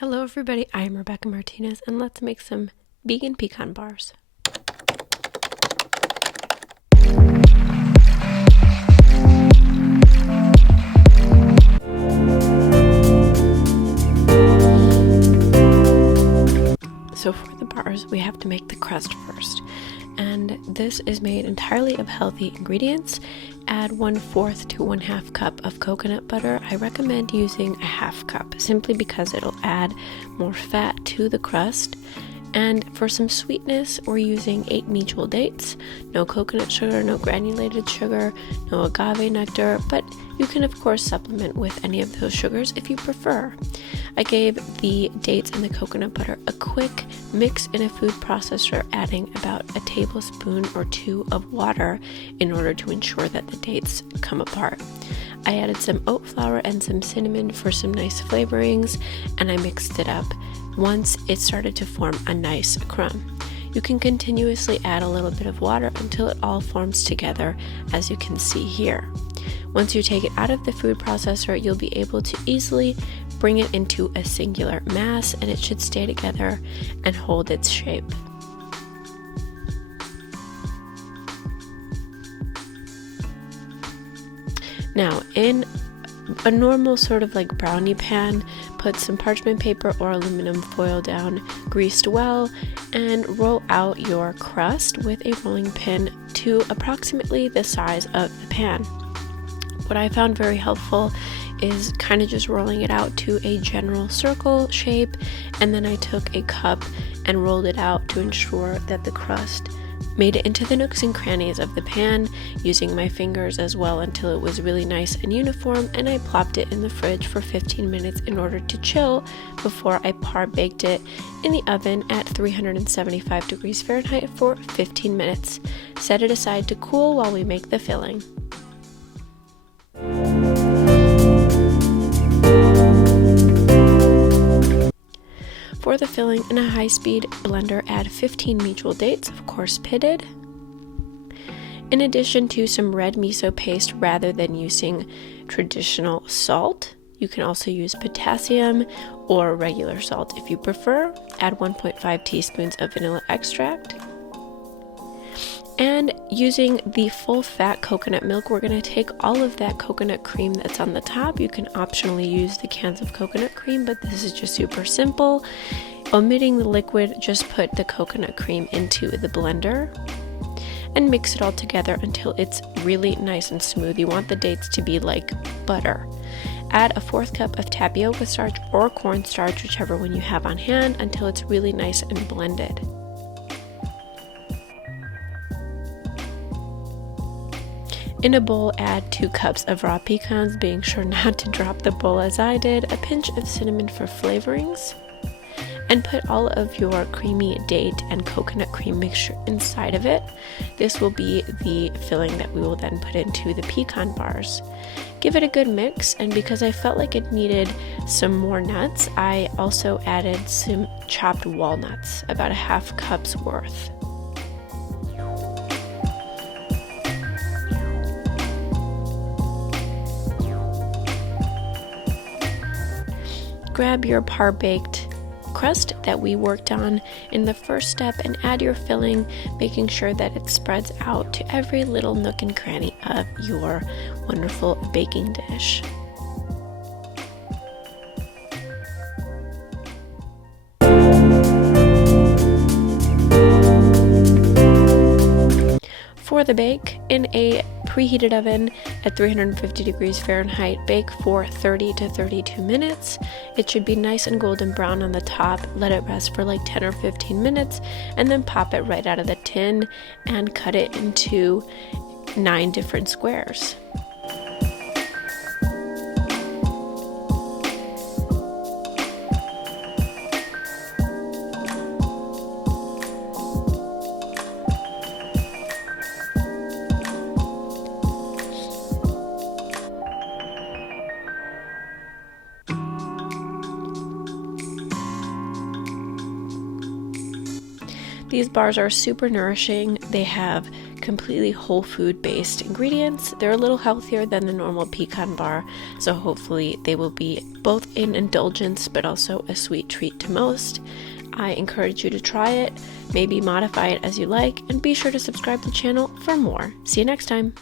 Hello everybody, I am Rebecca Martinez and let's make some vegan pecan bars. So for the bars, we have to make the crust first. And this is made entirely of healthy ingredients. Add 1/4 to 1/2 cup of coconut butter. I recommend using a 1/2 cup simply because it'll add more fat to the crust. And for some sweetness, we're using 8 medjool dates. No coconut sugar, no granulated sugar, no agave nectar, but you can of course supplement with any of those sugars if you prefer. I gave the dates and the coconut butter a quick mix in a food processor, adding about a tablespoon or 2 of water in order to ensure that the dates come apart. I added some oat flour and some cinnamon for some nice flavorings, and I mixed it up once it started to form a nice crumb. You can continuously add a little bit of water until it all forms together, as you can see here. Once you take it out of the food processor, you'll be able to easily bring it into a singular mass, and it should stay together and hold its shape. Now, in a normal sort of like brownie pan, put some parchment paper or aluminum foil down, greased well, and roll out your crust with a rolling pin to approximately the size of the pan. What I found very helpful is kind of just rolling it out to a general circle shape, and then I took a cup and rolled it out to ensure that the crust made it into the nooks and crannies of the pan, using my fingers as well until it was really nice and uniform, and I plopped it in the fridge for 15 minutes in order to chill before I baked it in the oven at 375 degrees Fahrenheit for 15 minutes. Set it aside to cool while we make the filling. For the filling, in a high-speed blender, add 15 medjool dates, of course pitted, in addition to some red miso paste rather than using traditional salt. You can also use potassium or regular salt if you prefer. Add 1.5 teaspoons of vanilla extract. And using the full-fat coconut milk, we're going to take all of that coconut cream that's on the top. You can optionally use the cans of coconut cream, but this is just super simple. Omitting the liquid, just put the coconut cream into the blender and mix it all together until it's really nice and smooth. You want the dates to be like butter. Add a 1/4 cup of tapioca starch or cornstarch, whichever one you have on hand, until it's really nice and blended. In a bowl, add 2 cups of raw pecans, being sure not to drop the bowl as I did, a pinch of cinnamon for flavorings, and put all of your creamy date and coconut cream mixture inside of it. This will be the filling that we will then put into the pecan bars. Give it a good mix, and because I felt like it needed some more nuts, I also added some chopped walnuts, about a 1/2 cup's worth. Grab your par-baked crust that we worked on in the first step and add your filling, making sure that it spreads out to every little nook and cranny of your wonderful baking dish. For the bake, in a preheated oven at 350 degrees Fahrenheit, bake for 30 to 32 minutes. It should be nice and golden brown on the top. Let it rest for like 10 or 15 minutes, and then pop it right out of the tin and cut it into 9 different squares. These bars are super nourishing. They have completely whole food based ingredients. They're a little healthier than the normal pecan bar, so hopefully they will be both an indulgence but also a sweet treat to most. I encourage you to try it, maybe modify it as you like, and be sure to subscribe to the channel for more. See you next time!